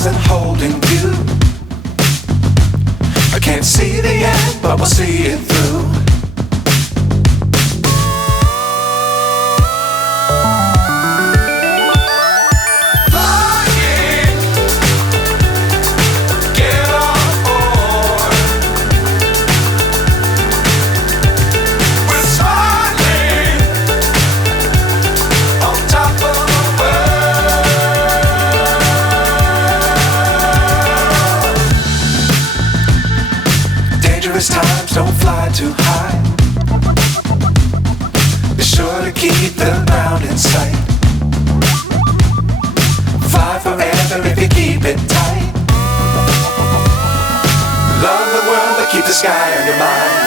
stars and holding you. I can't see the end, but we'll see it through. Times don't fly too high. Be sure to keep the ground in sight. Fly forever if you keep it tight. Love the world but keep the sky on your mind.